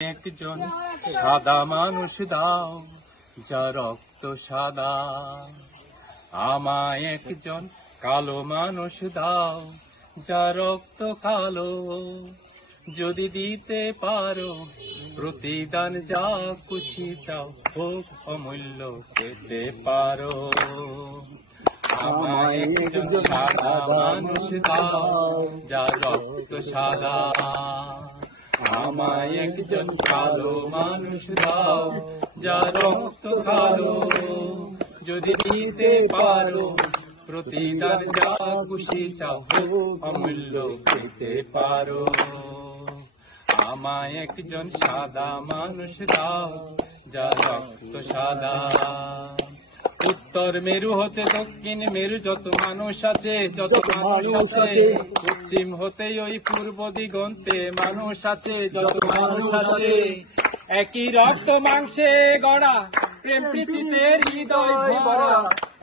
একজন সাদা মানুষ দাও, যা রক্ত সাদা। আমায় একজন কালো মানুষ দাও, যা রক্ত কালো। যদি দিতে পারো প্রতিদান, যা খুশি চাও হোক অমূল্য পেতে পারো। আমায় একজন সাদা মানুষ দাও, যা রক্ত সাদা। আমায় একজন কালো মানুষ দাও, যা রক্ত কালো। যদি দিতে পারো প্রতিদান, যা খুশি চাও অমূল্য পেতে পারো। আমায় একজন সাদা মানুষ দাও, যা রক্ত সাদা। উত্তর মেরু হতে দক্ষিণ মেরু যত মানুষ আছে, যত মানুষ আছে। পশ্চিম হতে ওই পূর্ব দিগন্তে মানুষ আছে, যত মানুষ আছে। একই রক্ত মাংসে গড়া, প্রেম প্রীতিতে হৃদয় ভরা।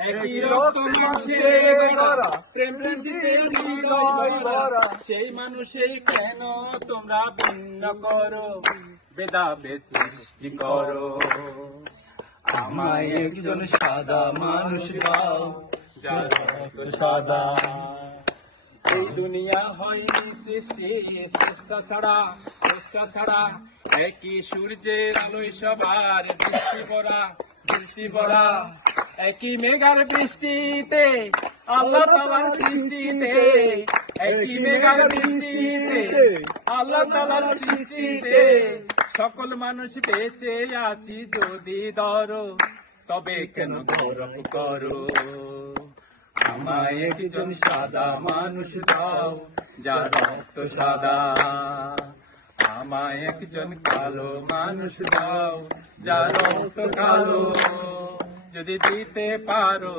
একই রক্ত মাংসে গড়া, প্রেম প্রীতিতে হৃদয় ভরা। সেই মানুষে কেন তোমরা ভিন্ন করো, ভেদাভেদ সৃষ্টি করো। আমায় একজন সাদা মানুষ দাও, যা রক্ত সাদা। এই দুনিয়া হয় সৃষ্টি চেষ্টা ছাড়া। একই সূর্যের আলোয় সবার বৃষ্টি পড়া। একই মেঘার বৃষ্টিতে আল্লাহ তাআলার সৃষ্টিতে। একই মেঘার বৃষ্টিতে আল্লাহ তাআলার সৃষ্টিতে। সকল মানুষ বেঁচে আছি যদি ধরো, তবে কেন গৌরব করো। আমায় একজন সাদা মানুষ দাও, যা রক্ত সাদা। আমায় একজন কালো মানুষ দাও, যা রক্ত কালো। যদি দিতে পারো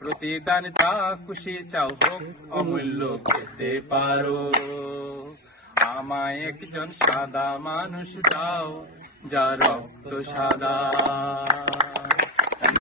প্রতিদান, যা খুশি চাও হোক অমূল্য পেতে পারো। আমায় একজন সাদা মানুষ দাও, যা রক্ত সাদা।